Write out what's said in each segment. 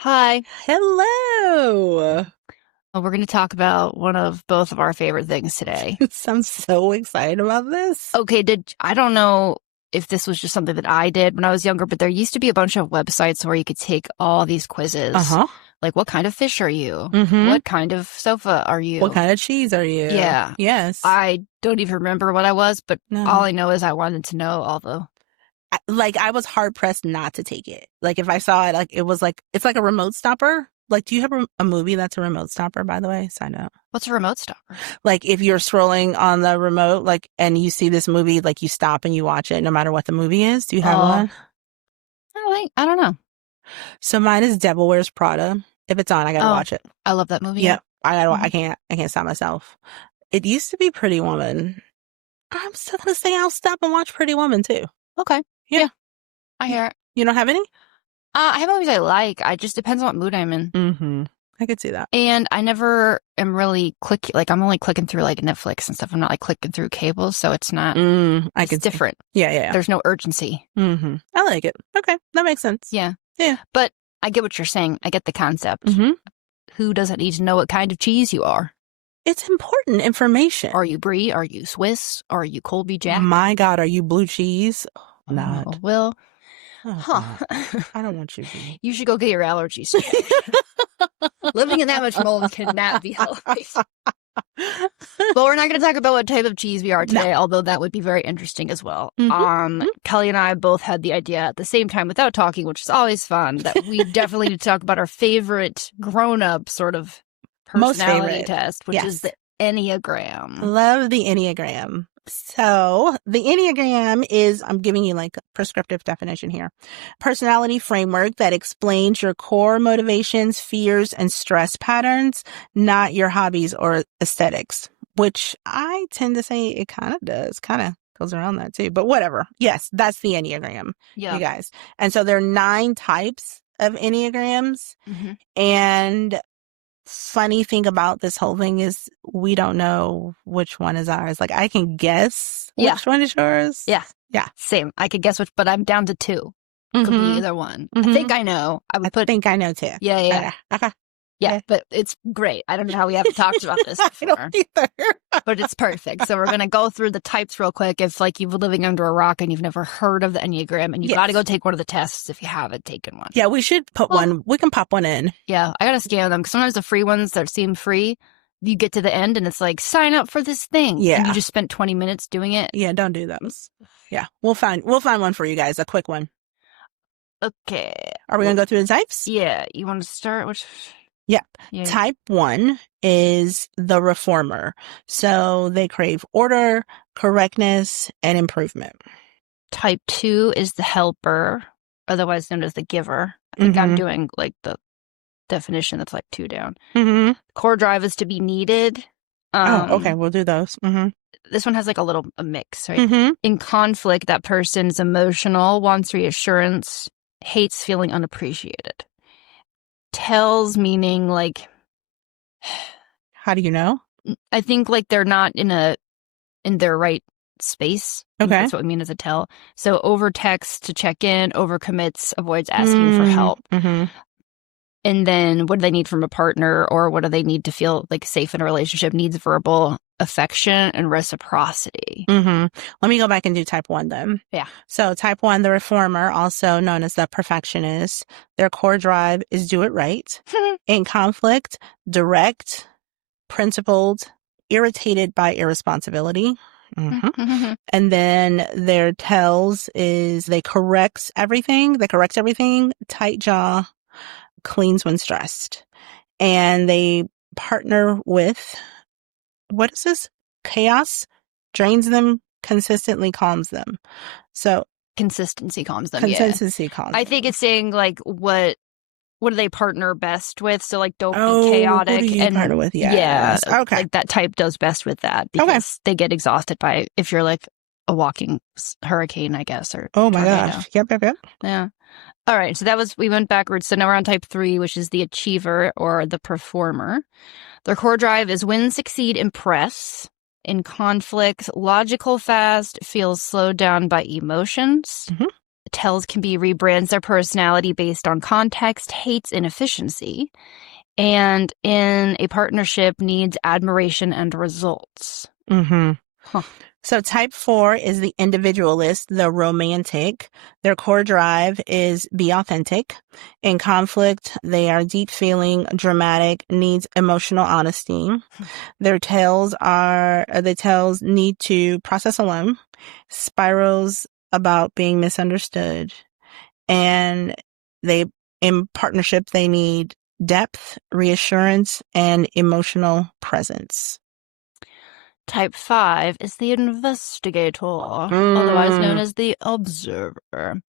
Hi. Hello. We're going to talk about one of both of our favorite things today. I'm so excited about this. Okay, I don't know if this was just something that I did when I was younger, but there used to be a bunch of websites where you could take all these quizzes. Like, what kind of fish are you? What kind of sofa are you? What kind of cheese are you? Yeah. Yes. I don't even remember what I was, but No. all I know is I wanted to know all the... I was hard pressed not to take it. Like, if I saw it, like, it was like, it's like a remote stopper. Like, do you have a movie that's a remote stopper, by the way? Sign up. What's a remote stopper? Like, if you're scrolling on the remote, like, and you see this movie, like, you stop and you watch it no matter what the movie is. Do you have one? I don't know. So mine is Devil Wears Prada. If it's on, I gotta watch it. I love that movie. Yep. I can't stop myself. It used to be Pretty Woman. I'm still gonna say I'll stop and watch Pretty Woman too. Okay. Yeah. I hear it. You don't have any? I have movies I like. It just depends on what mood I'm in. Mm-hmm. I could see that. And I never am really I'm only clicking through like Netflix and stuff. I'm not like clicking through cables, so it's not. It's different. Yeah. There's no urgency. Mm-hmm. I like it. Okay, that makes sense. Yeah. Yeah. But I get what you're saying. I get the concept. Mm-hmm. Who doesn't need to know what kind of cheese you are? It's important information. Are you Brie? Are you Swiss? Are you Colby Jack? My God, are you blue cheese? Not. Oh, well. I don't want you to be. You should go get your allergies checked. Living in that much mold cannot be healthy. But we're not going to talk about what type of cheese we are today, although that would be very interesting as well. Kelly and I both had the idea at the same time without talking, which is always fun, that we definitely need to talk about our favorite grown-up sort of personality test, which is the Enneagram. Love the Enneagram. So the Enneagram is, I'm giving you like a prescriptive definition here, personality framework that explains your core motivations, fears, and stress patterns, not your hobbies or aesthetics, which I tend to say it kind of does, kind of goes around that too, but whatever. Yes, that's the Enneagram, you guys. And so there are 9 types of Enneagrams. And funny thing about this whole thing is we don't know which one is ours. Like, I can guess which one is yours. Yeah. Same. I could guess which, but I'm down to 2. Could be either one. I think I know. I think I know too. Yeah. Okay. Yeah, but it's great. I don't know how we haven't talked about this before. I don't either. But it's perfect. So we're going to go through the types real quick. If like you've been living under a rock and you've never heard of the Enneagram, and you got to go take one of the tests if you haven't taken one. Yeah, we should put one. We can pop one in. Yeah, I got to scan them because sometimes the free ones that seem free, you get to the end and it's like, sign up for this thing. Yeah. And you just spent 20 minutes doing it. Yeah, don't do those. Yeah, we'll find one for you guys, a quick one. Okay. Are we going to go through the types? Yeah. You want to start? Yeah. Type 1 is the reformer. So they crave order, correctness, and improvement. Type 2 is the helper, otherwise known as the giver. I think I'm doing like the definition that's like 2 down. Core drive is to be needed. Okay. We'll do those. This one has like a mix, right? In conflict, that person's emotional, wants reassurance, hates feeling unappreciated. Tells meaning like, how do you know? I think like they're not in their right space. Okay, that's what we mean as a tell. So over texts to check in, over commits, avoids asking for help. And then what do they need from a partner, or what do they need to feel like safe in a relationship? Needs verbal affection and reciprocity. Let me go back and do type 1 then. Yeah. So type 1, the reformer, also known as the perfectionist, their core drive is do it right. In conflict, direct, principled, irritated by irresponsibility. And then their tells is they correct everything, tight jaw, cleans when stressed. And they partner with, what is this? Chaos drains them, consistently calms them. So consistency calms them. Calms I think it's saying like what do they partner best with? So like don't be chaotic. Who do you partner with? Yes. Yeah. Okay. Like that type does best with that because they get exhausted by if you're like a walking hurricane, I guess. Or oh my gosh. Yep. Yeah. All right. So we went backwards. So now we're on type 3, which is the achiever or the performer. Their core drive is win, succeed, impress. In conflict, logical, fast, feels slowed down by emotions. tells can be rebrands their personality based on context, hates inefficiency, and in a partnership needs admiration and results. Mm-hmm. Huh. So type 4 is the individualist, the romantic. Their core drive is be authentic. In conflict, they are deep feeling, dramatic, needs emotional honesty. The tales need to process alone, spirals about being misunderstood. And in partnership, they need depth, reassurance, and emotional presence. Type 5 is the investigator, otherwise known as the observer.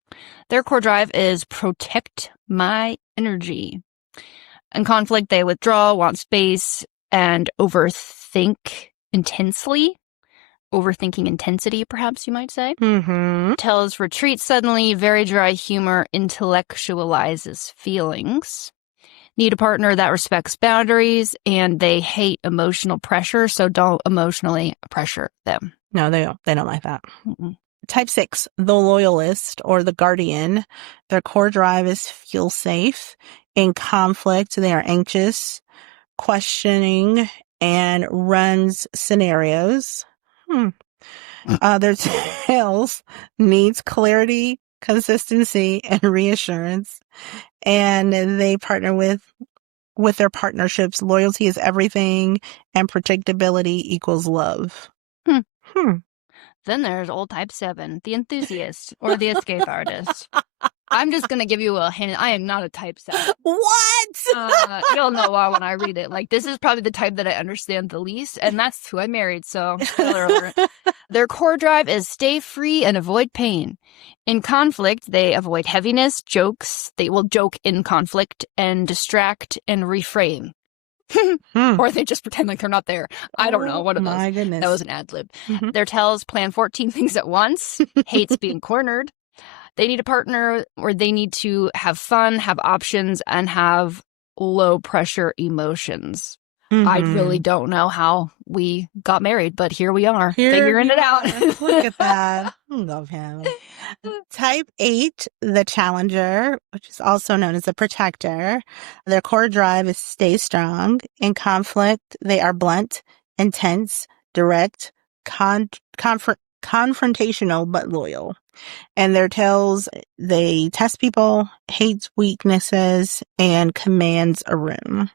Their core drive is protect my energy. In conflict, they withdraw, want space, and overthink intensely. Overthinking intensity, perhaps you might say. Mm-hmm. Tells retreat suddenly, very dry humor, intellectualizes feelings. Need a partner that respects boundaries, and they hate emotional pressure, so don't emotionally pressure them. No, they don't like that. Mm-mm. Type 6, the loyalist or the guardian. Their core drive is feel safe. In conflict, they are anxious, questioning, and runs scenarios. Their tales needs clarity, consistency, and reassurance. And they partner with their partnerships. Loyalty is everything, and predictability equals love. Then there's old type 7, the enthusiast or the escape artist. I'm just going to give you a hint. I am not a type 7. What? You'll know why when I read it. Like, this is probably the type that I understand the least, and that's who I married, so spoiler alert. Their core drive is stay free and avoid pain. In conflict, they avoid heaviness, jokes. They will joke in conflict and distract and reframe. Or they just pretend like they're not there. I don't know. One of those. My goodness. That was an ad lib. Mm-hmm. Their tells plan 14 things at once, hates being cornered. They need a partner, or they need to have fun, have options, and have low pressure emotions. I really don't know how we got married, but here we are, figuring it out. Look at that. I love him. Type 8, the challenger, which is also known as the protector. Their core drive is stay strong. In conflict, they are blunt, intense, direct, confrontational, but loyal. And their tells, they test people, hates weaknesses, and commands a room.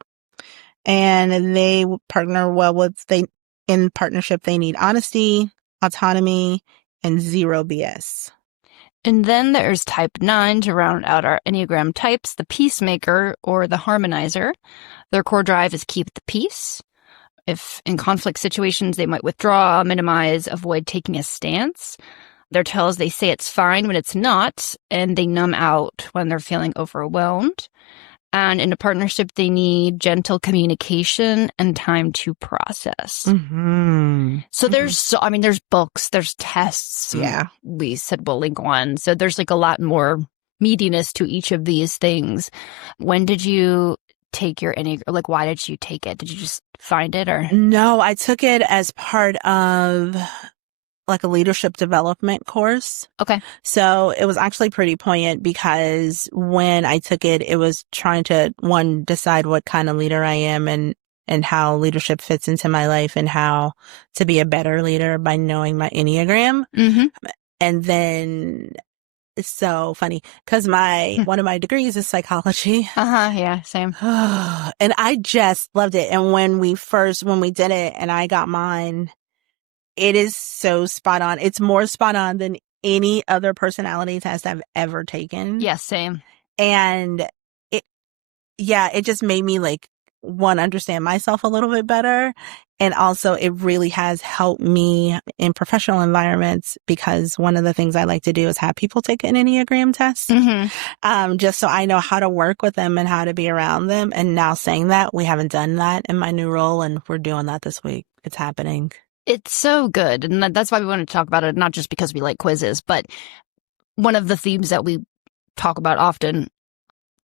And they partner well with, in partnership, they need honesty, autonomy, and zero BS. And then there's type 9 to round out our Enneagram types, the peacemaker or the harmonizer. Their core drive is keep the peace. If in conflict situations, they might withdraw, minimize, avoid taking a stance. Their tells, they say it's fine when it's not, and they numb out when they're feeling overwhelmed. And in a partnership, they need gentle communication and time to process. So there's books, there's tests. Yeah. We said we'll link one. So there's like a lot more meatiness to each of these things. When did you take your Enneagram? Like, why did you take it? Did you just find it or? No, I took it as part of like a leadership development course. Okay. So it was actually pretty poignant because when I took it, it was trying to, one, decide what kind of leader I am and how leadership fits into my life and how to be a better leader by knowing my Enneagram. And then it's so funny because one of my degrees is psychology. Yeah, same. And I just loved it. And when we did it and I got mine, it is so spot on. It's more spot on than any other personality test I've ever taken. Yeah, same. And it just made me like, one, understand myself a little bit better. And also it really has helped me in professional environments because one of the things I like to do is have people take an Enneagram test. Just so I know how to work with them and how to be around them. And now saying that, we haven't done that in my new role and we're doing that this week. It's happening. It's so good. And that's why we want to talk about it, not just because we like quizzes, but one of the themes that we talk about often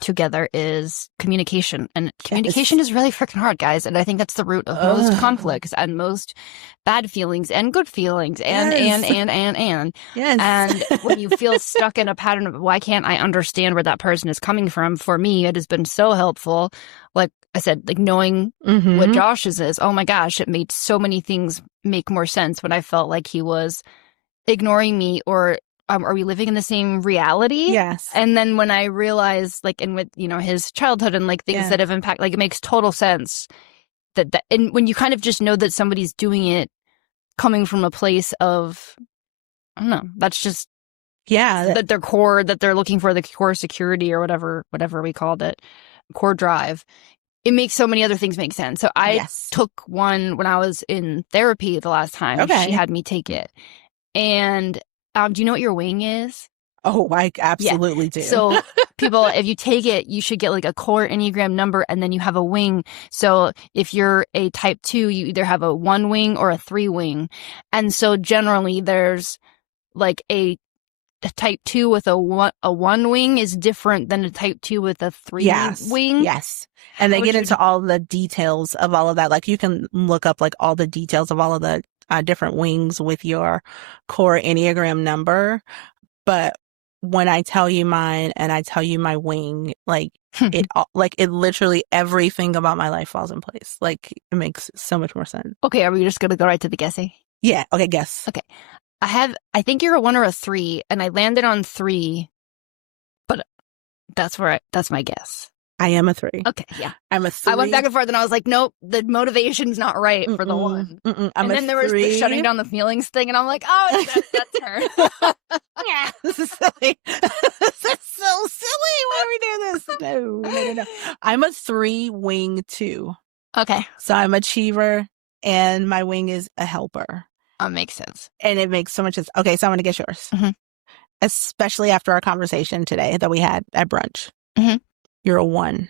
together is communication. And communication is really freaking hard, guys. And I think that's the root of most conflicts and most bad feelings and good feelings and. Yes. And when you feel stuck in a pattern of why can't I understand where that person is coming from? For me, it has been so helpful. Like I said, like knowing what Josh's is. Oh my gosh, it made so many things make more sense when I felt like he was ignoring me or are we living in the same reality? Yes. And then when I realized, like, and with, you know, his childhood and like things that have impacted, like, it makes total sense that, and when you kind of just know that somebody's doing it coming from a place of, I don't know, that's just, that their core, that they're looking for the core security or whatever we called it, core drive. It makes so many other things make sense. So I took one when I was in therapy the last time. She had me take it. And do you know what your wing is? Oh, I absolutely do. So people, if you take it, you should get like a core Enneagram number and then you have a wing. So if you're a type 2, you either have a 1 wing or a 3 wing. And so generally there's like a type 2 with a one wing is different than a type 2 with a 3 wing. Yes. And they get into all the details of all of that. Like you can look up like all the details of all of the different wings with your core Enneagram number. But when I tell you mine and I tell you my wing, like it literally everything about my life falls in place. Like it makes so much more sense. Okay. Are we just going to go right to the guessing? Yeah. Okay. Guess. Okay. I think you're a 1 or a 3 and I landed on 3, but that's my guess. I am a 3. Okay, yeah. I'm a 3. I went back and forth and I was like, nope, the motivation's not right for the 1. And then there was the shutting down the feelings thing and I'm like, oh, that's her. Yeah, this is silly. This is so silly. Why are we doing this? No. I'm a 3 wing 2. Okay. So I'm achiever and my wing is a helper. Makes sense. And it makes so much sense. Okay, so I'm going to guess yours. Especially after our conversation today that we had at brunch. You're a 1.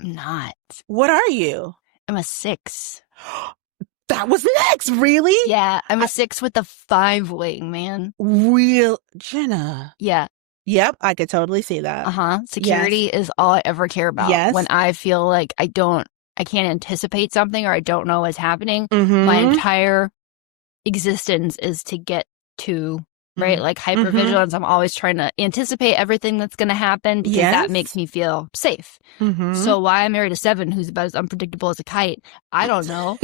I'm not. What are you? I'm a 6. That was next, really? Yeah, I'm a 6 with a 5 wing, man. Real Jenna. Yeah. Yep, I could totally see that. Security is all I ever care about. Yes. When I feel like I can't anticipate something or I don't know what's happening, my entire existence is to get to, right? Like hypervigilance. I'm always trying to anticipate everything that's going to happen because that makes me feel safe. So why I married a 7 who's about as unpredictable as a kite, I don't know.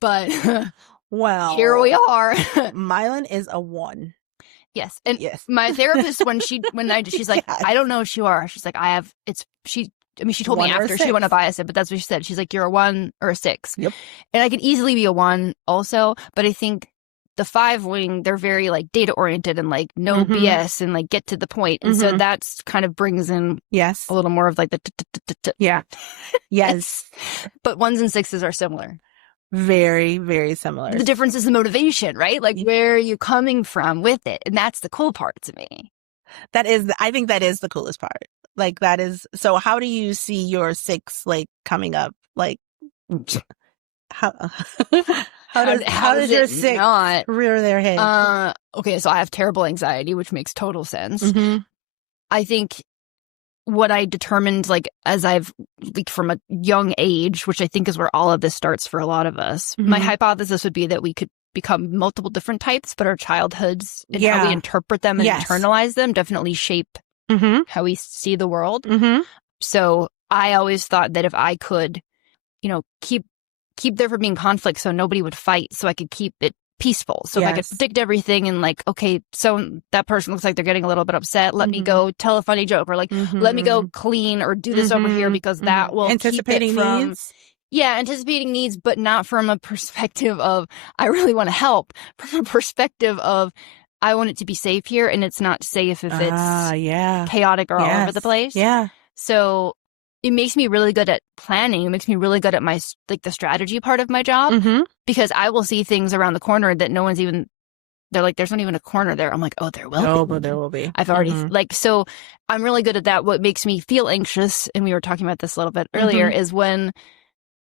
But well, here we are. Mylan is a 1. Yes. And my therapist, she's like, I don't know what you are. She's like, she told me after she went to bias it, but that's what she said. She's like, you're a 1 or a 6. Yep. And I could easily be a 1 also, but I think the 5 wing, they're very like data oriented and like no BS and like get to the point. And so that's kind of brings in a little more of like the yes. But 1s and 6s are similar. Very, very similar. The difference is the motivation, right? Like where are you coming from with it? And that's the cool part to me. I think that is the coolest part. Like that is, so how do you see your 6 like coming up? Like how does your 6 not rear their head? Okay, so I have terrible anxiety, which makes total sense. I think what I determined, like as I've like from a young age, which I think is where all of this starts for a lot of us, my hypothesis would be that we could become multiple different types, but our childhoods and how we interpret them and internalize them definitely shape how we see the world. So I always thought that if I could, you know, keep there from being conflict so nobody would fight, so I could keep it peaceful. So if I could predict everything and like, okay, so that person looks like they're getting a little bit upset. Let me go tell a funny joke, or like, let me go clean or do this over here because that will anticipating keep it from, needs. Yeah, anticipating needs, but not from a perspective of I really want to help. From a perspective of I want it to be safe here, and it's not safe if it's chaotic or all over the place. Yeah. So it makes me really good at planning. It makes me really good at my like the strategy part of my job because I will see things around the corner that no one's even. They're like, there's not even a corner there. I'm like, oh, there will be. Oh, but there will be. I've already like so. I'm really good at that. What makes me feel anxious, and we were talking about this a little bit earlier, is when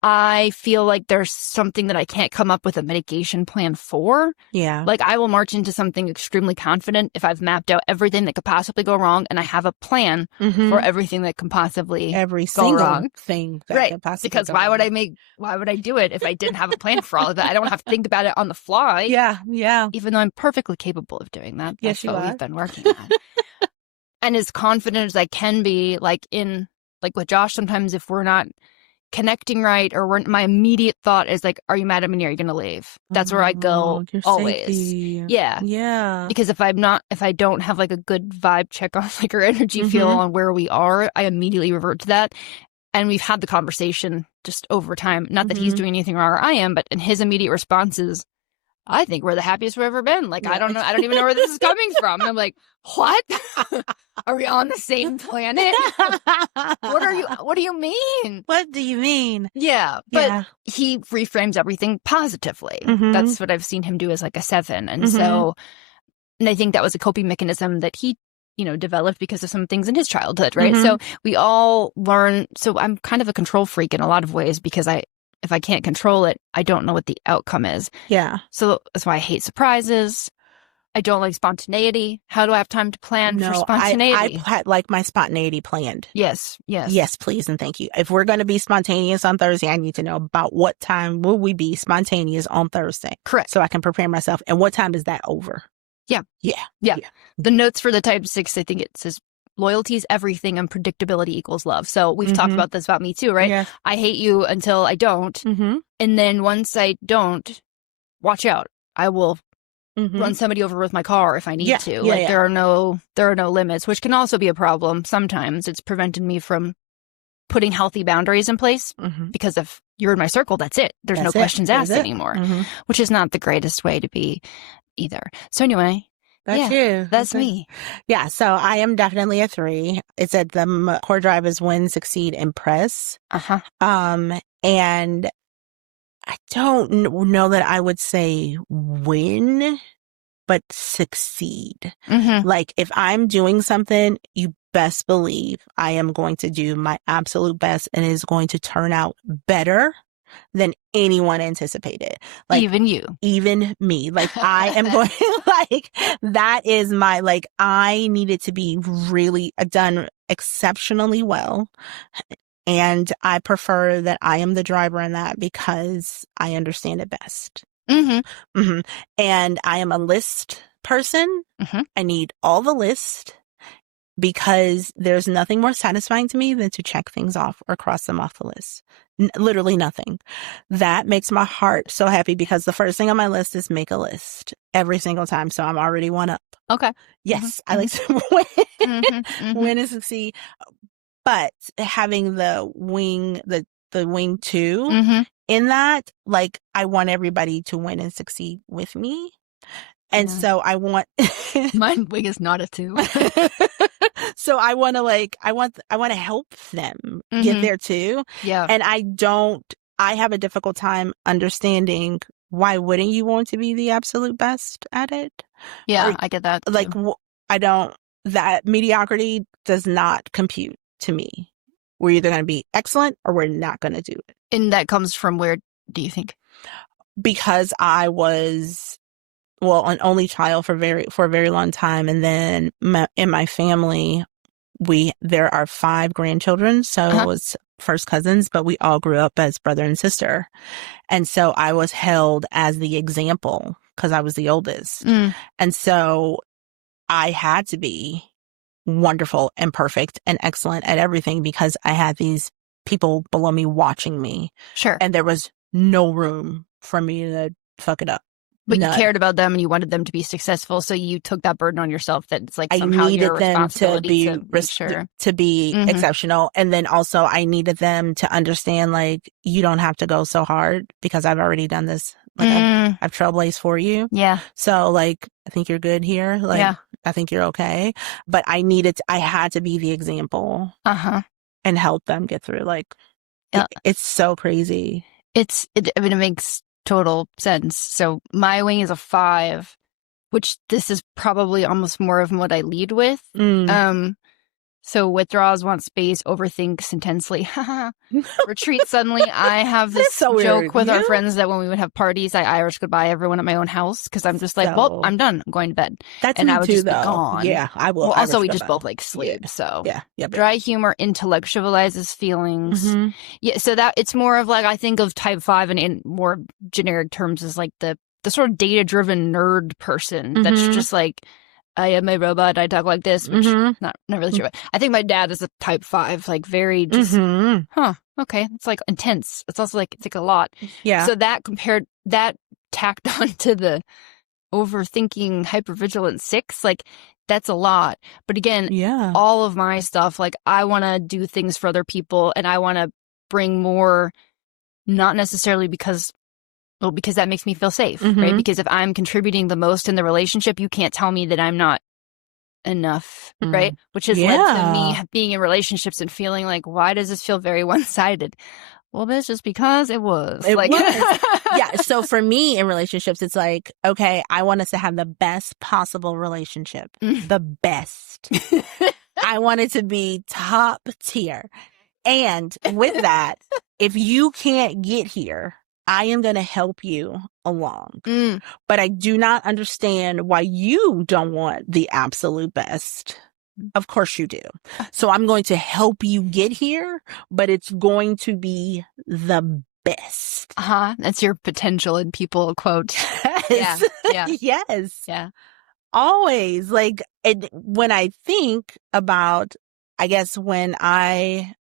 I feel like there's something that I can't come up with a mitigation plan for. Yeah. Like I will march into something extremely confident if I've mapped out everything that could possibly go wrong and I have a plan for everything that can possibly every go single wrong. thing that Right. could possibly Because go why would wrong. why would I do it if I didn't have a plan for all of that? I don't have to think about it on the fly. Yeah. Yeah. Even though I'm perfectly capable of doing that. Yes, That's you what are. we've been working on. And as confident as I can be, like with Josh, sometimes if we're not connecting right, or my immediate thought is like, are you mad at me? Are you going to leave? That's where I go your always. safety. Yeah. Yeah. Because if I don't have like a good vibe check on like our energy feel on where we are, I immediately revert to that. And we've had the conversation just over time. Not that he's doing anything wrong or I am, but in his immediate response is, I think we're the happiest we've ever been. Like, I don't know. I don't even know where this is coming from. And I'm like, what? Are we on the same planet? What do you mean? What do you mean? Yeah. But he reframes everything positively. That's what I've seen him do as like a 7. And so, and I think that was a coping mechanism that he, developed because of some things in his childhood, right? So we all learn. So I'm kind of a control freak in a lot of ways because if I can't control it, I don't know what the outcome is. Yeah. So that's why I hate surprises. I don't like spontaneity. How do I have time to plan for spontaneity? I like my spontaneity planned. Yes. Yes, please and thank you. If we're going to be spontaneous on Thursday, I need to know about what time will we be spontaneous on Thursday. Correct. So I can prepare myself. And what time is that over? Yeah. The notes for the type 6, I think it says loyalty is everything and predictability equals love. So we've talked about this about me too, right? Yeah. I hate you until I don't. And then once I don't, watch out. I will run somebody over with my car if I need to. There are no limits, which can also be a problem. Sometimes it's prevented me from putting healthy boundaries in place because if you're in my circle, that's it. There's no questions asked anymore, which is not the greatest way to be either. So anyway, that's you. That's me. Yeah. So I am definitely a 3. It said the core drive is win, succeed, impress. And I don't know that I would say win, but succeed. Like if I'm doing something, you best believe I am going to do my absolute best and it is going to turn out better than anyone anticipated. Like even me. Like I am going like that is my like I needed to be really done exceptionally well. And I prefer that I am the driver in that because I understand it best. And I am a list person. I need all the list because there's nothing more satisfying to me than to check things off or cross them off the list. Literally nothing. That makes my heart so happy because the first thing on my list is make a list every single time. So I'm already one up. Okay. Yes. I like to win and succeed. But having the wing 2 in that, like I want everybody to win and succeed with me. And so I want my wing is not a 2. So I want to help them get there too. Yeah. And I have a difficult time understanding why wouldn't you want to be the absolute best at it? Yeah, I get that. Too. Like that mediocrity does not compute to me. We're either going to be excellent or we're not going to do it. And that comes from where, do you think? Because I was an only child for a very long time. And then in my family, there are 5 grandchildren. So it was first cousins, but we all grew up as brother and sister. And so I was held as the example because I was the oldest. And so I had to be wonderful and perfect and excellent at everything because I had these people below me watching me. Sure. And there was no room for me to fuck it up. But you cared about them and you wanted them to be successful, so you took that burden on yourself that it's like somehow your responsibility to be exceptional. And then also I needed them to understand like you don't have to go so hard because I've already done this. Like I've trailblazed for you. Yeah. So like I think you're good here. Like I think you're okay. But I had to be the example. And help them get through. Like it's so crazy. It makes total sense. So my wing is a 5, which this is probably almost more of what I lead with. So withdraws, wants space, overthinks intensely. Retreat suddenly. I have this joke with our friends that when we would have parties, I Irish goodbye everyone at my own house because I'm just like, well, I'm done. I'm going to bed. That's and me I would too, just though. be gone. Yeah, I will. Well, also Irish we just goodbye. both like sleep. So yeah. Dry humor intellectualizes feelings. Mm-hmm. Yeah, so that it's more of like I think of type 5 and in more generic terms as like the sort of data-driven nerd person that's just like, I am a robot, I talk like this, which not really sure. I think my dad is a type 5, like very just, okay. It's like intense. It's also like, it's like a lot. Yeah. So that tacked on to the overthinking, hypervigilant 6, like that's a lot. But again, all of my stuff, like I want to do things for other people and I want to bring more, not necessarily because that makes me feel safe, right? Because if I'm contributing the most in the relationship, you can't tell me that I'm not enough, right? Which has led to me being in relationships and feeling like, why does this feel very one-sided? Well, that's just because it was. Yeah. So for me in relationships, it's like, okay, I want us to have the best possible relationship. The best. I want it to be top tier. And with that, if you can't get here, I am going to help you along. But I do not understand why you don't want the absolute best. Of course you do. So I'm going to help you get here, but it's going to be the best. That's your potential in people quote. Yes. Yeah. Yes. Yeah. Always. Like, when I think about, I guess when I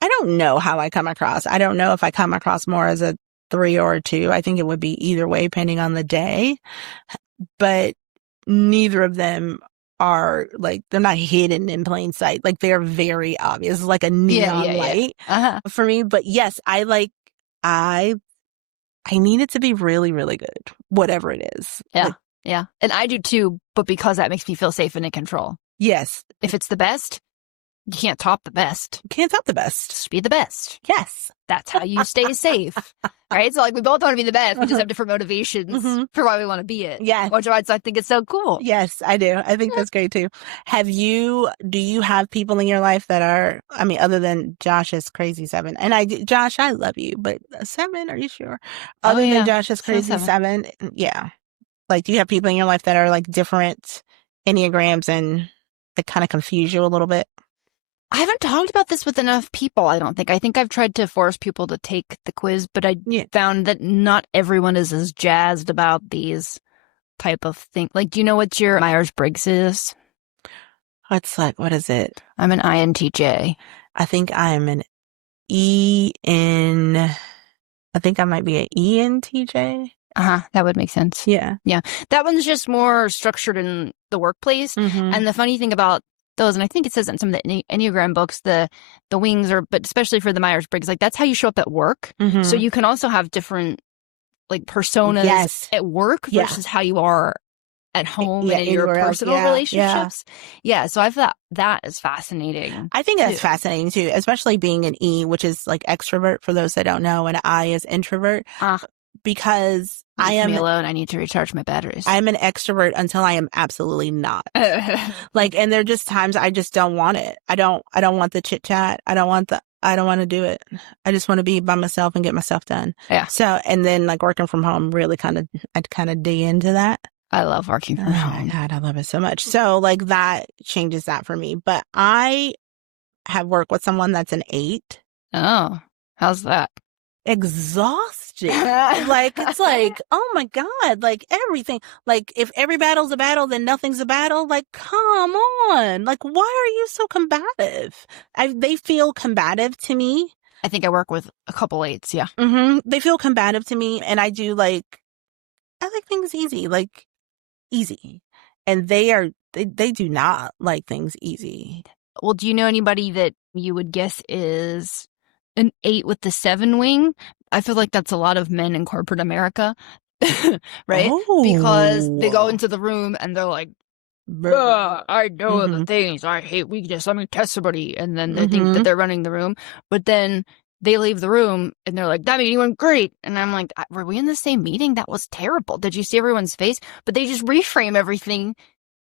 don't know how I come across. I don't know if I come across more as a 3 or a 2. I think it would be either way, depending on the day. But neither of them are like, they're not hidden in plain sight. Like they're very obvious, like a neon light for me. But yes, I need it to be really, really good, whatever it is. Yeah. Yeah. And I do too, but because that makes me feel safe and in control. Yes. If it's the best, you can't top the best. You can't top the best. Just be the best. Yes. That's how you stay safe. Right? So like we both want to be the best. We just have different motivations for why we want to be it. Yeah. Which I think it's so cool. Yes, I do. I think that's great too. Do you have people in your life that are, I mean, other than Josh's crazy 7? And Josh, I love you, but 7, are you sure? Other than Josh's crazy 7, yeah. Like, do you have people in your life that are like different Enneagrams and that kind of confuse you a little bit? I haven't talked about this with enough people, I don't think. I think I've tried to force people to take the quiz, but I found that not everyone is as jazzed about these type of things. Like, do you know what your Myers-Briggs is? It's like, what is it? I'm an INTJ. I think I'm an I think I might be an ENTJ. That would make sense. Yeah. Yeah. That one's just more structured in the workplace. And the funny thing about those, and I think it says in some of the Enneagram books, the wings are, but especially for the Myers-Briggs, like that's how you show up at work. So you can also have different like personas at work versus how you are at home and in your personal relationships. Yeah. So I thought that is fascinating. I think that's fascinating too, especially being an E, which is like extrovert for those that don't know, and I is introvert. Because I am alone. I need to recharge my batteries. I'm an extrovert until I am absolutely not. Like, and there are just times I just don't want it. I don't want the chit chat. I don't want to do it. I just want to be by myself and get my stuff done. Yeah. So, and then like working from home really I'd kind of dig into that. I love working from home. Oh my God, I love it so much. So like that changes that for me. But I have worked with someone that's an 8. Oh, how's that? Exhausted. Like, it's like, oh my God, like everything. Like, if every battle's a battle, then nothing's a battle. Like, come on. Like, why are you so combative? They feel combative to me. I think I work with a couple 8s, yeah. They feel combative to me, and I like things easy, like easy. And they do not like things easy. Well, do you know anybody that you would guess is an 8 with the 7 wing? I feel like that's a lot of men in corporate America, right? Because they go into the room and they're like, I know the things I hate weakness. Let me test somebody. And then they think that they're running the room. But then they leave the room and they're like, that meeting went great. And I'm like, were we in the same meeting? That was terrible. Did you see everyone's face? But they just reframe everything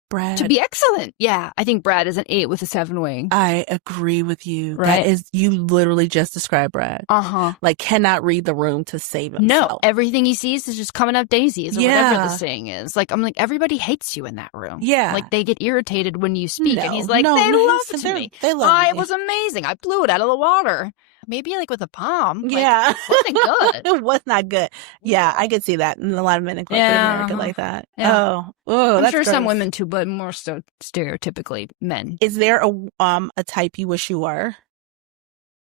Brad. to be excellent. Yeah, I think Brad is an 8 with a 7 wing. I agree with you. Right? That is, you literally just described Brad. Uh-huh. Like, cannot read the room to save himself. No, everything he sees is just coming up daisies or whatever the saying is. Like, I'm like, everybody hates you in that room. Yeah. Like, they get irritated when you speak. No, and he's like, no, they no, loved me. They love me. It was amazing. I blew it out of the water. Maybe like with a palm. Like, Yeah. wasn't good. It was not good. Yeah, I could see that in a lot of men in corporate America like that. Yeah. Oh, I'm that's sure some gross. women too, but more so stereotypically men. Is there a type you wish you were?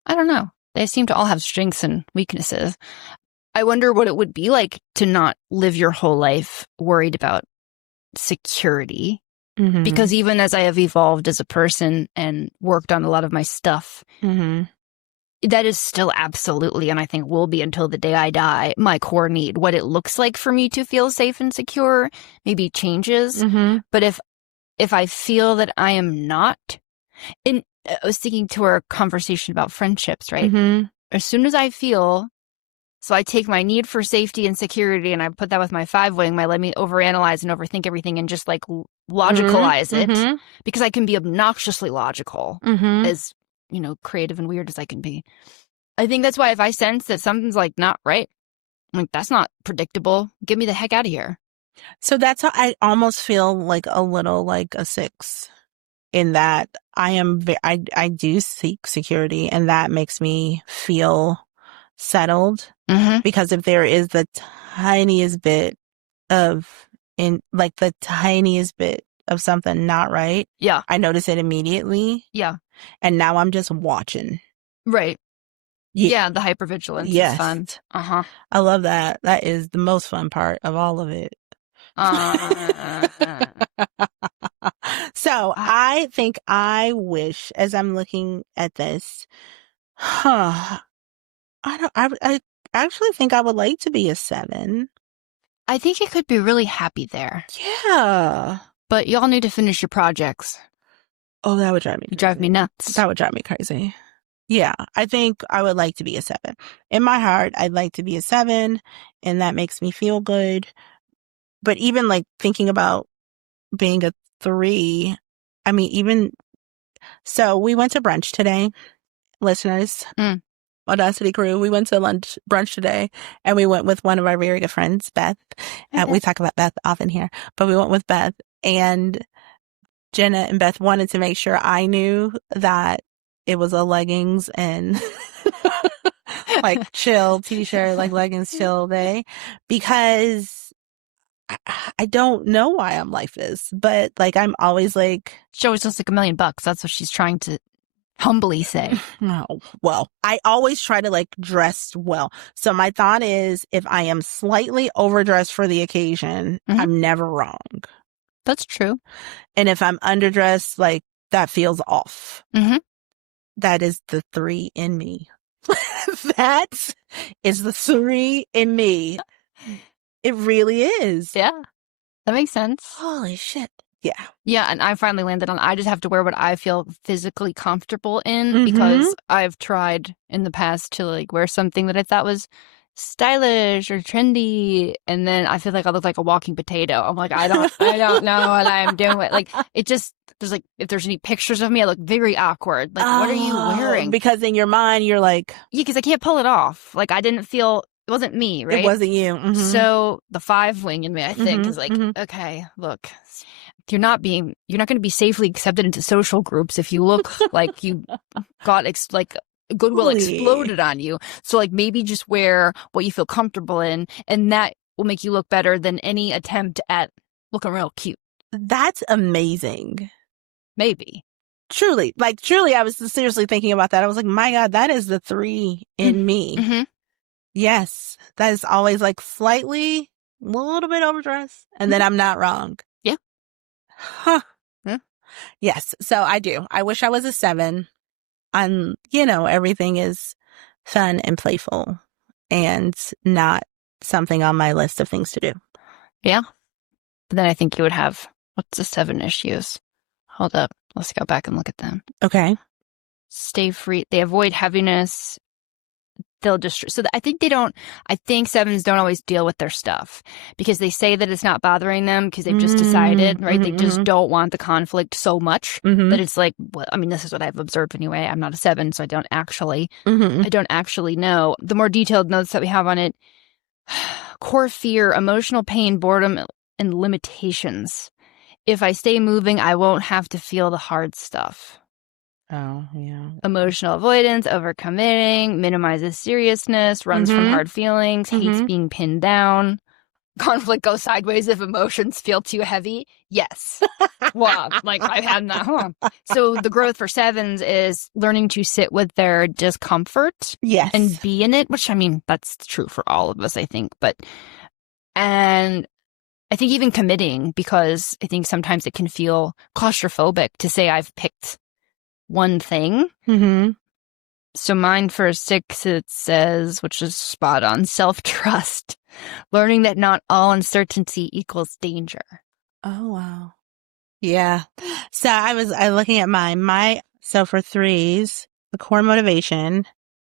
I don't know. They seem to all have strengths and weaknesses. I wonder what it would be like to not live your whole life worried about security. Mm-hmm. Because even as I have evolved as a person and worked on a lot of my stuff, Mm-hmm. that is still absolutely, and I think will be until the day I die, my core need. What it looks like for me to feel safe and secure maybe changes. Mm-hmm. But if I feel that I am not, and I was thinking to our conversation about friendships, right? Mm-hmm. As soon as I feel, so I take my need for safety and security and I put that with my 5 wing, my let me overanalyze and overthink everything and just like logicalize it, Mm-hmm. because I can be obnoxiously logical, Mm-hmm. as, you know, creative and weird as I can be. I think that's why if I sense that something's like not right, I'm like, that's not predictable. Get me the heck out of here. So that's how I almost feel like a little like a 6 in that I do seek security, and that makes me feel settled. Mm-hmm. Because if there is the tiniest bit of something not right, Yeah. I notice it immediately. Yeah. And now I'm just watching. Right. Yeah, the hypervigilance is fun. Uh-huh. I love that. That is the most fun part of all of it. So I think I wish, as I'm looking at this, I actually think I would like to be a 7. I think you could be really happy there. Yeah. But y'all need to finish your projects. Oh, that would drive me crazy. You drive me nuts. That would drive me crazy. Yeah, I think I would like to be a 7. In my heart, I'd like to be a 7, and that makes me feel good. But even like thinking about being a 3, I mean, so we went to brunch today, listeners, Audacity crew. We went to brunch today, and we went with one of our very good friends, Beth. We talk about Beth often here, but we went with Beth, and Jenna and Beth wanted to make sure I knew that it was a leggings and like chill t-shirt, like leggings chill day, because I don't know why I'm like this, but like I'm always like, she always looks like $1 million. That's what she's trying to humbly say. No, well, I always try to like dress well. So my thought is, if I am slightly overdressed for the occasion, I'm never wrong. That's true. And if I'm underdressed, like that feels off. Mm-hmm. That is the 3 in me. That is the 3 in me. It really is. Yeah. That makes sense. Holy shit. Yeah. Yeah, and I finally landed on I just have to wear what I feel physically comfortable in, because I've tried in the past to like wear something that I thought was stylish or trendy, and then I feel like I look like a walking potato. I'm like, I don't know what I'm doing. Like, it just, there's like, if there's any pictures of me, I look very awkward. Like, what are you wearing? Because in your mind, you're like, yeah, because I can't pull it off. Like, I didn't feel, it wasn't me, right? It wasn't you. So the 5 wing in me, I think, is like, okay, look, you're not going to be safely accepted into social groups if you look like you got like goodwill exploded on you. So like maybe just wear what you feel comfortable in, and that will make you look better than any attempt at looking real cute. That's amazing. Maybe. Truly, I was seriously thinking about that. I was like, my God, that is the 3 in me. Mm-hmm. Yes, that is always like slightly, a little bit overdressed, and then I'm not wrong. Yeah. Huh. Yeah. Yes. So I do. I wish I was a 7. Everything is fun and playful and not something on my list of things to do. Yeah. But then I think you would have, what's the 7 issues? Hold up. Let's go back and look at them. Okay. Stay free. They avoid heaviness, they'll just, I think I think sevens don't always deal with their stuff because they say that it's not bothering them because they've just decided, right? They just don't want the conflict so much that it's like, well, I mean, this is what I've observed anyway. I'm not a seven, so I don't actually know. The more detailed notes that we have on it, core fear, emotional pain, boredom, and limitations. If I stay moving, I won't have to feel the hard stuff. Oh, yeah. Emotional avoidance, overcommitting, minimizes seriousness, runs from hard feelings, hates being pinned down. Conflict goes sideways if emotions feel too heavy. Yes. Well, like I've had that. So the growth for sevens is learning to sit with their discomfort. Yes. And be in it, which I mean, that's true for all of us, I think. And I think even committing, because I think sometimes it can feel claustrophobic to say I've picked one thing. So mine for a 6, it says, which is spot on, self-trust. Learning that not all uncertainty equals danger. Oh, wow. Yeah. So I looking at mine. So for 3s, the core motivation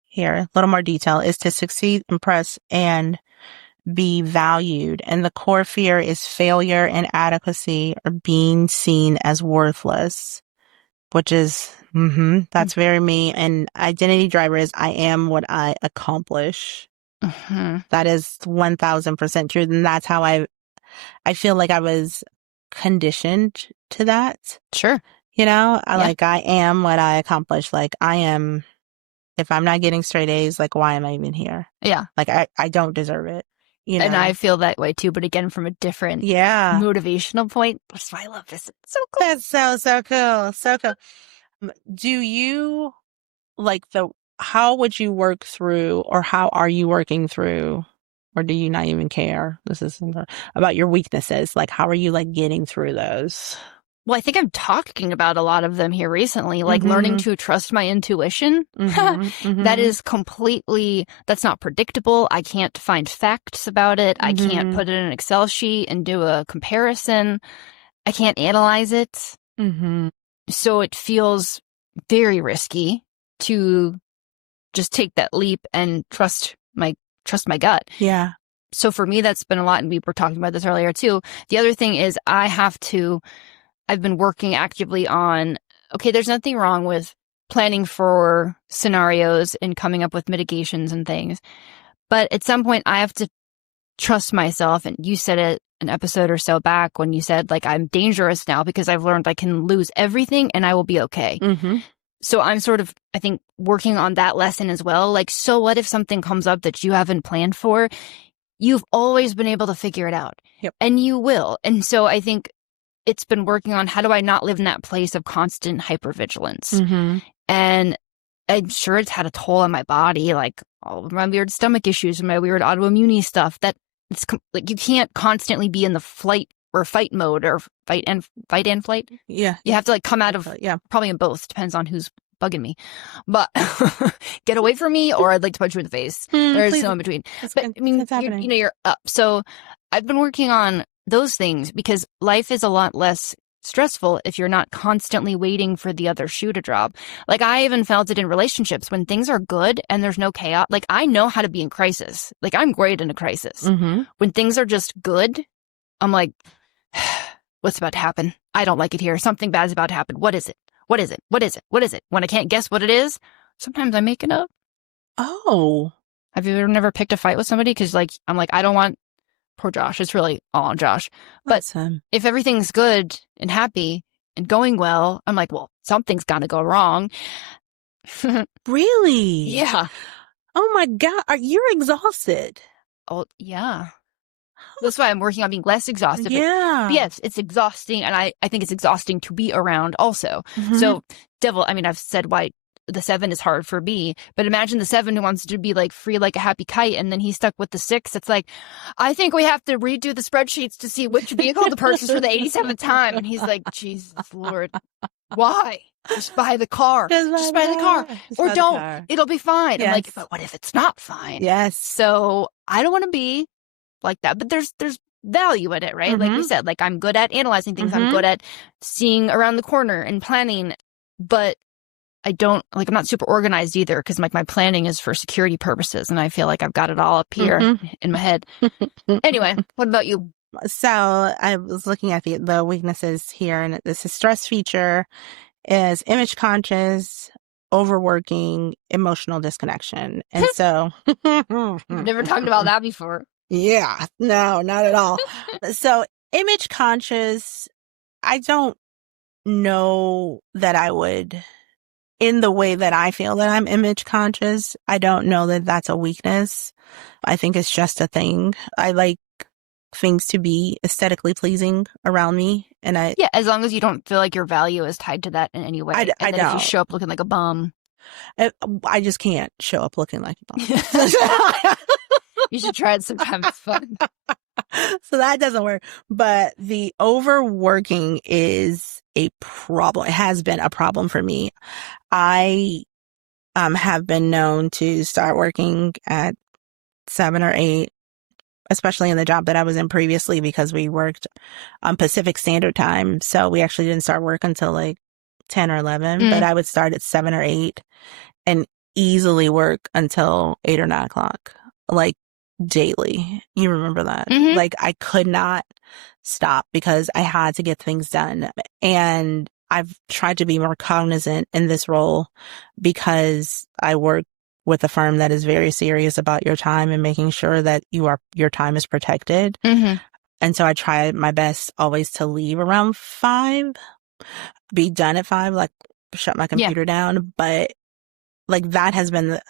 here, a little more detail, is to succeed, impress, and be valued. And the core fear is failure, inadequacy, or being seen as worthless, which is, that's very me. And identity driver is I am what I accomplish. That is 1000% true. And that's how I feel like I was conditioned to that. Sure. You know, I am what I accomplish. Like I am, if I'm not getting straight A's, like why am I even here? Yeah. Like I don't deserve it. You know? And I feel that way too, but again, from a different motivational point. That's why I love this. It's so cool. That's so cool. So cool. Do you how would you work through, or how are you working through, or do you not even care? This is about your weaknesses. Like, how are you getting through those? Well, I think I'm talking about a lot of them here recently, like learning to trust my intuition. That is that's not predictable. I can't find facts about it. I can't put it in an Excel sheet and do a comparison. I can't analyze it. So it feels very risky to just take that leap and trust my gut. Yeah. So for me, that's been a lot. And we were talking about this earlier too. The other thing is I've been working actively on, okay, there's nothing wrong with planning for scenarios and coming up with mitigations and things. But at some point I have to trust myself. And you said it an episode or so back when you said, like, I'm dangerous now because I've learned I can lose everything and I will be okay. So I'm sort of, I think, working on that lesson as well. Like, so what if something comes up that you haven't planned for? You've always been able to figure it out. Yep. And you will. And so I think it's been working on how do I not live in that place of constant hypervigilance? And I'm sure it's had a toll on my body, like all of my weird stomach issues and my weird autoimmune stuff. That it's like you can't constantly be in the flight or fight mode, or fight and flight. Yeah. You have to come out of, probably in both, depends on who's bugging me. But get away from me, or I'd like to punch you in the face. There's no in between. But I mean, you're up. So I've been working on those things because life is a lot less stressful if you're not constantly waiting for the other shoe to drop. Like, I even felt it in relationships when things are good and there's no chaos. Like, I know how to be in crisis. Like, I'm great in a crisis. When things are just good, I'm like, what's about to happen? I don't like it here. Something bad's about to happen. What is it? What is it? What is it? What is it? When I can't guess what it is, sometimes I make it up. Oh. Have you ever never picked a fight with somebody? Because, like, I'm like, I don't want, poor Josh. It's really all on Josh. But Awesome. If everything's good and happy and going well, I'm like, well, something's got to go wrong. Really? Yeah. Oh my God. You're exhausted. Oh, yeah. That's why I'm working on being less exhausted. Yeah. But yes, it's exhausting. And I think it's exhausting to be around also. So I've said why the 7 is hard for me, but imagine the 7 who wants to be like free like a happy kite, and then he's stuck with the 6. It's like, I think we have to redo the spreadsheets to see which vehicle to purchase for the 87th time. And he's like, Jesus Lord, why? Just buy the car. Just buy the car. Or don't. It'll be fine. Yes. I'm like, but what if it's not fine? Yes. So I don't want to be like that, but there's value in it, right? Like you said, like, I'm good at analyzing things. I'm good at seeing around the corner and planning, but I'm not super organized either because like my planning is for security purposes and I feel like I've got it all up here in my head. Anyway, what about you? So I was looking at the weaknesses here, and this is stress feature is image conscious, overworking, emotional disconnection. And so Never talked about that before. Yeah, no, not at all. So image conscious, I don't know that I would, in the way that I feel that I'm image conscious, I don't know that that's a weakness. I think it's just a thing. I like things to be aesthetically pleasing around me. And yeah, as long as you don't feel like your value is tied to that in any way. I don't. If you show up looking like a bum. I just can't show up looking like a bum. You should try it sometime. It's fun. So that doesn't work. But the overworking is a problem. It has been a problem for me. I have been known to start working at 7 or 8, especially in the job that I was in previously, because we worked on Pacific Standard Time. So we actually didn't start work until like 10 or 11, but I would start at 7 or 8 and easily work until 8 or 9 o'clock, like daily. You remember that? Like I could not stop because I had to get things done. And I've tried to be more cognizant in this role because I work with a firm that is very serious about your time and making sure that your time is protected. And so I try my best always to leave around 5, be done at 5, like shut my computer down. But like that has been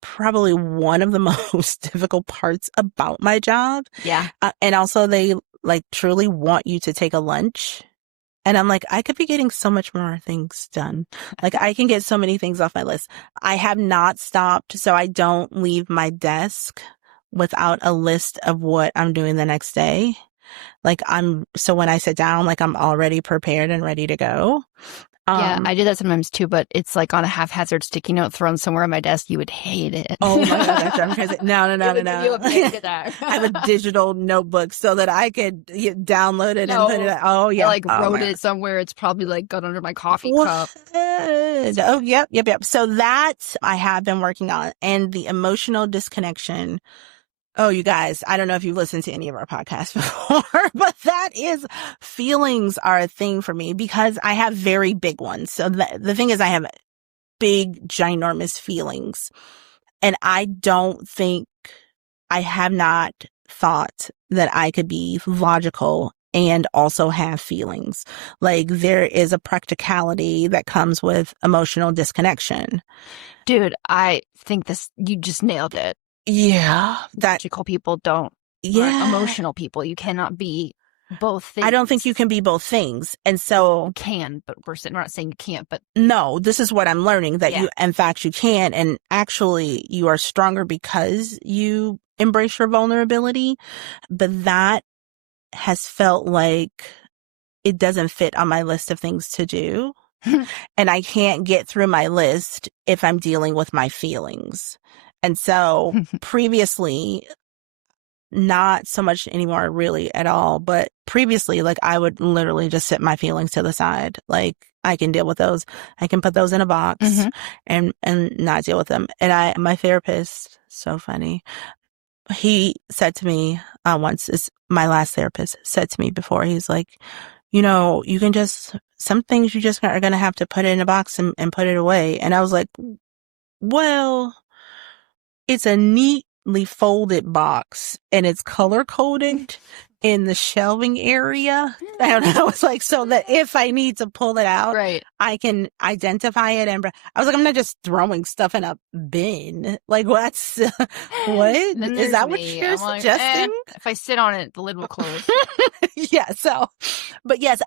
probably one of the most difficult parts about my job. Yeah. And also they like truly want you to take a lunch. And I'm like, I could be getting so much more things done. Like I can get so many things off my list. I have not stopped. So I don't leave my desk without a list of what I'm doing the next day. Like so when I sit down, like I'm already prepared and ready to go. Yeah, I do that sometimes too, but it's like on a haphazard sticky note thrown somewhere on my desk. You would hate it. Oh my God, I'm crazy. No. I have a digital notebook so that I could download it and put it. Oh yeah, I wrote it somewhere. It's probably like got under my coffee cup. Oh yep. So that I have been working on, and the emotional disconnection. Oh, you guys, I don't know if you've listened to any of our podcasts before, but feelings are a thing for me because I have very big ones. So the thing is, I have big, ginormous feelings. And I have not thought that I could be logical and also have feelings. Like there is a practicality that comes with emotional disconnection. Dude, I think you just nailed it. Yeah. Logical people don't. Yeah. Emotional people. You cannot be both things. I don't think you can be both things. And so you can, but we're not saying you can't, but no, this is what I'm learning, that in fact you can. And actually you are stronger because you embrace your vulnerability. But that has felt like it doesn't fit on my list of things to do. And I can't get through my list if I'm dealing with my feelings. And so previously, not so much anymore really at all, but previously, like I would literally just sit my feelings to the side. Like I can deal with those. I can put those in a box and not deal with them. And my therapist, so funny. He said to me once, my last therapist said to me before, he's like, you can some things you just are going to have to put in a box and put it away. And I was like, well, it's a neatly folded box and it's color coded in the shelving area. I don't know. It's like, so that if I need to pull it out, right, I can identify it. And I was like, I'm not just throwing stuff in a bin. Like what? Is that what you're suggesting? If I sit on it, the lid will close. Yeah. But yes,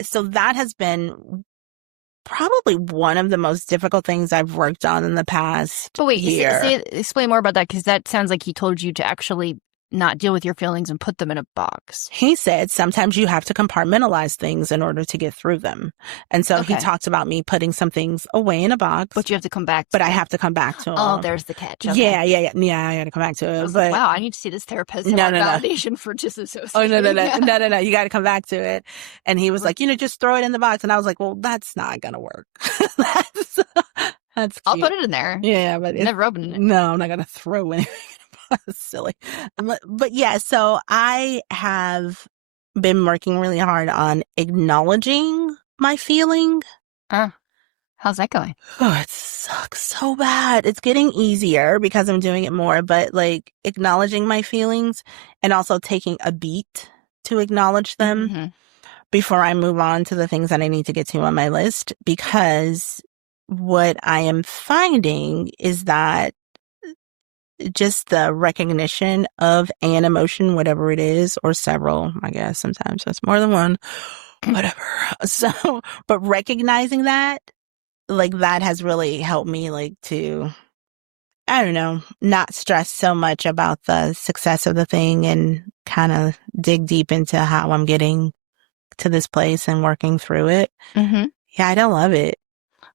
so that has been probably one of the most difficult things I've worked on in the past But wait, year. Explain more about that, because that sounds like he told you to actually not deal with your feelings and put them in a box? He said sometimes you have to compartmentalize things in order to get through them. And so he Okay. talked about me putting some things away in a box. But you have to come back to But I it. have to come back to them. Oh, there's the catch. Okay. Yeah, I got to come back to it. I was But like, wow, I need to see this therapist. No, want no, no. validation for disassociating. oh, no. You got to come back to it. And he was like, just throw it in the box. And I was like, well, that's not going to work. That's cute. I'll put it in there. Yeah, but Never opened it. No, I'm not going to throw anything. That's silly. But yeah, so I have been working really hard on acknowledging my feeling. How's that going? Oh, it sucks so bad. It's getting easier because I'm doing it more, but like acknowledging my feelings and also taking a beat to acknowledge them before I move on to the things that I need to get to on my list. Because what I am finding is that just the recognition of an emotion, whatever it is, or several, I guess sometimes that's more than one, whatever. So, but recognizing that, like that has really helped me like to, I don't know, not stress so much about the success of the thing and kind of dig deep into how I'm getting to this place and working through it. Yeah, I don't love it.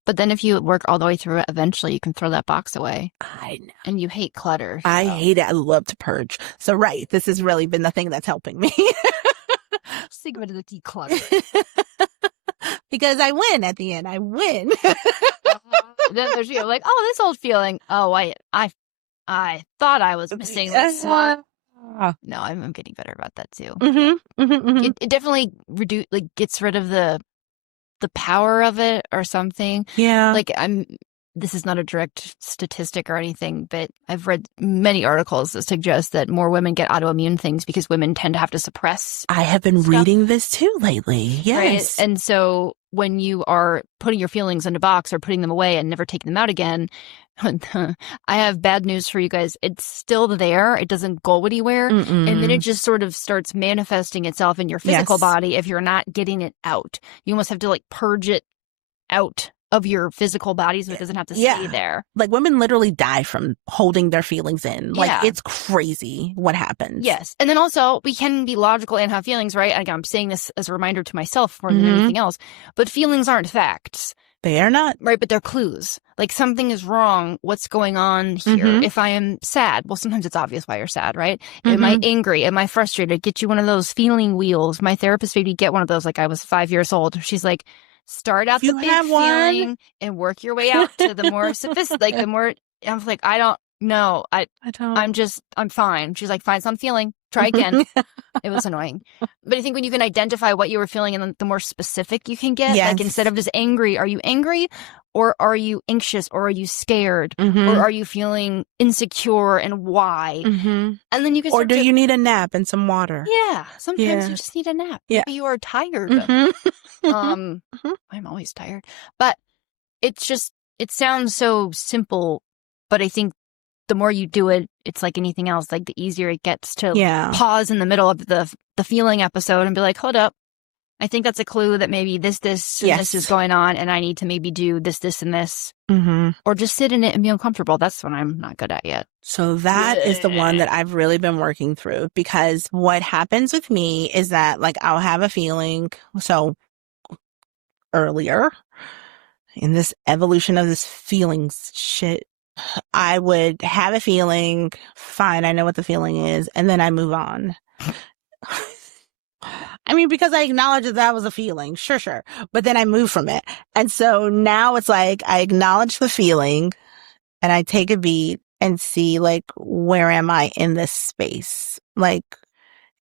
But then if you work all the way through it, eventually you can throw that box away. I know. And you hate clutter. I hate it. I love to purge. So, right, this has really been the thing that's helping me. Just think of it as a declutter. Because I win at the end. I win. Then there's you like, oh, this old feeling. Oh, I thought I was missing this one. No, I'm getting better about that too. It definitely gets rid of the power of it or something. Yeah. Like this is not a direct statistic or anything, but I've read many articles that suggest that more women get autoimmune things because women tend to have to suppress. I have been reading this too lately. Yes. Right? And so when you are putting your feelings in a box or putting them away and never taking them out again, I have bad news for you guys. It's still there. It doesn't go anywhere. And then it just sort of starts manifesting itself in your physical body if you're not getting it out. You almost have to like purge it out of your physical body so it doesn't have to stay there. Like women literally die from holding their feelings in. Like it's crazy what happens. Yes. And then also we can be logical and have feelings, right? Again, I'm saying this as a reminder to myself more than anything else, but feelings aren't facts. They are not. Right, but they're clues. Like something is wrong. What's going on here? If I am sad, well, sometimes it's obvious why you're sad, right? Am I angry? Am I frustrated? Get you one of those feeling wheels. My therapist made me get one of those like I was 5 years old. She's like, start out the big feeling and work your way out to the more sophisticated, like the more, I'm like, I don't know. I don't. I'm fine. She's like, fine, so I'm feeling. Try again. It was annoying. But I think when you can identify what you were feeling and the more specific you can get, like instead of just angry, are you angry or are you anxious or are you scared or are you feeling insecure and why? And then you can Or do you need a nap and some water? Yeah. Sometimes you just need a nap. Maybe you are tired. I'm always tired. But it's just, it sounds so simple, but I think the more you do it, it's like anything else, like the easier it gets to pause in the middle of the feeling episode and be like, hold up. I think that's a clue that maybe this, and this is going on and I need to maybe do this, and this. Or just sit in it and be uncomfortable. That's what I'm not good at yet. So that is the one that I've really been working through because what happens with me is that like I'll have a feeling. So earlier in this evolution of this feelings shit, I would have a feeling, fine, I know what the feeling is, and then I move on. I mean, because I acknowledge that was a feeling, sure. But then I move from it. And so now it's like I acknowledge the feeling and I take a beat and see like, where am I in this space? Like,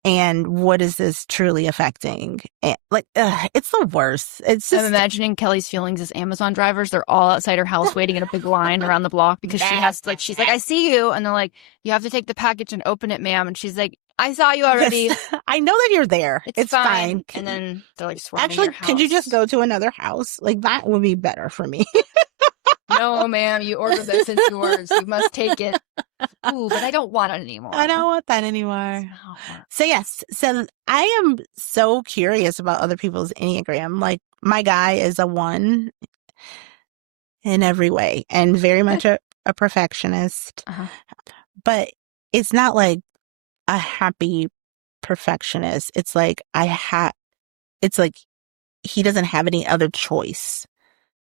and what is this truly affecting? And, like, it's the worst. It's just... I'm imagining Kelly's feelings as Amazon drivers. They're all outside her house waiting in a big line around the block because she has to, like, she's like, I see you. And they're like, you have to take the package and open it, ma'am. And she's like, I saw you already. Yes. I know that you're there. It's fine. And then they're like, swarming actually, your house. could you just go to another house? Like, that would be better for me. No, ma'am, you ordered this. It's yours. You must take it. Ooh, but I don't want it anymore. I don't want that anymore. So yes, so I am so curious about other people's Enneagram. Like my guy is a 1 in every way and very much a perfectionist. But it's not like a happy perfectionist. It's like it's like he doesn't have any other choice.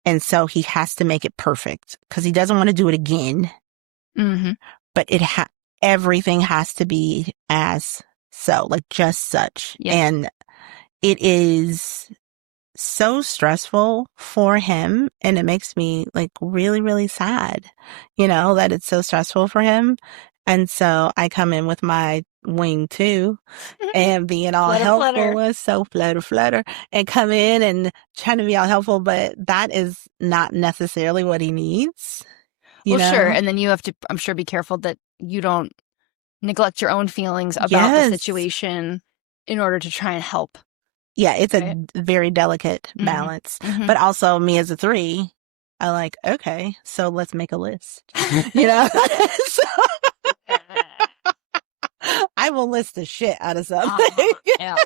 And so he has to make it perfect because he doesn't want to do it again. Mm-hmm. But everything has to be as so, like just such. Yeah. And it is so stressful for him. And it makes me like really, really sad, that it's so stressful for him. And so I come in with my wing too and being all helpful. So flutter, and come in and trying to be all helpful. But that is not necessarily what he needs. Sure. And then you have to, I'm sure, be careful that you don't neglect your own feelings about the situation in order to try and help. Yeah, it's a very delicate balance. Mm-hmm. But also me as a 3, I like, okay, so let's make a list. So, I will list the shit out of something. Yeah.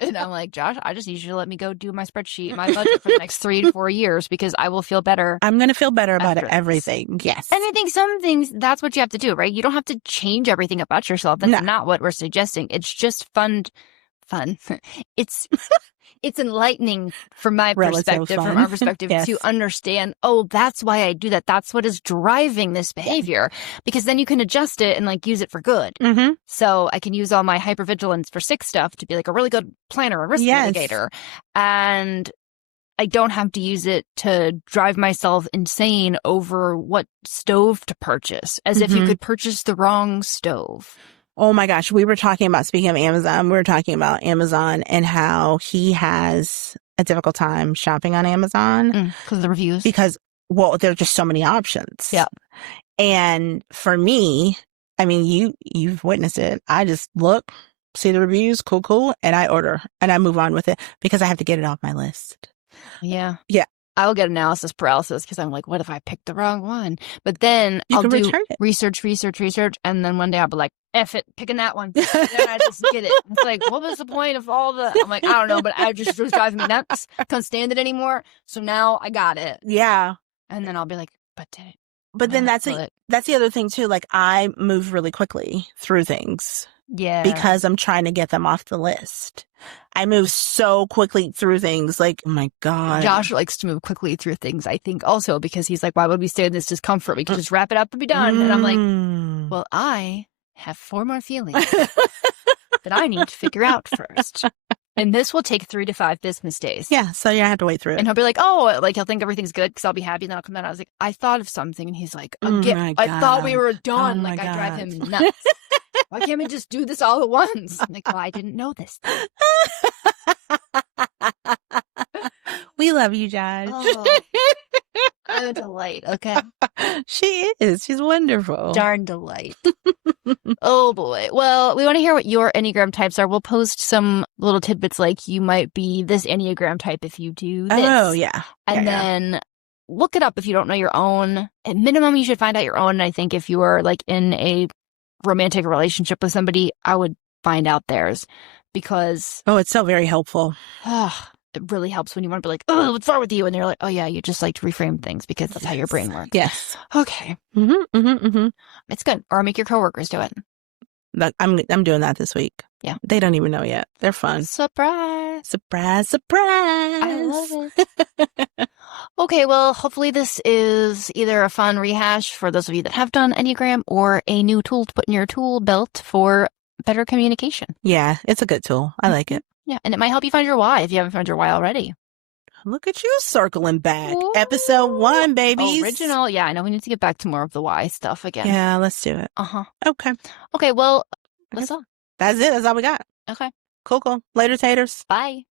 And I'm like, Josh, I just need you to let me go do my spreadsheet, my budget for the next 3 to 4 years because I will feel better. I'm going to feel better about everything. Yes. And I think some things, that's what you have to do, right? You don't have to change everything about yourself. That's not what we're suggesting. It's just fun. It's enlightening from my perspective, from our perspective, to understand, that's why I do that. That's what is driving this behavior. Because then you can adjust it and like use it for good. Mm-hmm. So I can use all my hypervigilance for sick stuff to be like a really good planner, a risk mitigator. And I don't have to use it to drive myself insane over what stove to purchase, as if you could purchase the wrong stove. Oh my gosh, we were talking about, speaking of Amazon, and how he has a difficult time shopping on Amazon. Because of the reviews? Because, there are just so many options. Yeah. And for me, I mean, you've witnessed it. I just look, see the reviews, cool, and I order, and I move on with it because I have to get it off my list. Yeah. Yeah. I will get analysis paralysis because I'm like, what if I picked the wrong one? But then I'll do research, and then one day I'll be like, F it, picking that one. And then I just get it. It's like, what was the point of all the... I'm like, I don't know, but I just was driving me nuts. I couldn't stand it anymore. So now I got it. Yeah. And then I'll be like, but did it? But then that's the other thing too. Like I move really quickly through things. Yeah. Because I'm trying to get them off the list. I move so quickly through things. Like, oh my God. Josh likes to move quickly through things, I think, also because he's like, why would we stay in this discomfort? We can just wrap it up and be done. And I'm like, well, I have 4 more feelings that I need to figure out first. And this will take 3 to 5 business days. Yeah, so you have to wait through it. And he'll be like, he'll think everything's good because I'll be happy. And then I'll come down. I was like, I thought of something. And he's like, I thought we were done. I drive him nuts. Why can't we just do this all at once? I'm like, I didn't know this. We love you, Josh. I'm a delight, okay? She is. She's wonderful. Darn delight. Oh, boy. Well, we want to hear what your Enneagram types are. We'll post some little tidbits like you might be this Enneagram type if you do this. Oh, yeah. And then look it up if you don't know your own. At minimum, you should find out your own. And I think if you are like in a romantic relationship with somebody, I would find out theirs because... Oh, it's so very helpful. It really helps when you want to be like, what's wrong with you? And they're like, yeah, you just like to reframe things because that's how your brain works. Yes. Okay. It's good. Or make your coworkers do it. I'm doing that this week. Yeah. They don't even know yet. They're fun. Surprise. Surprise. I love it. Okay, well, hopefully this is either a fun rehash for those of you that have done Enneagram or a new tool to put in your tool belt for better communication. Yeah, it's a good tool. I like it. Yeah, and it might help you find your why if you haven't found your why already. Look at you circling back. Ooh. Episode 1, babies. Original. Yeah, I know we need to get back to more of the why stuff again. Yeah, let's do it. Okay. Okay, well, that's all. That's it. That's all we got. Okay. Cool. Later, taters. Bye.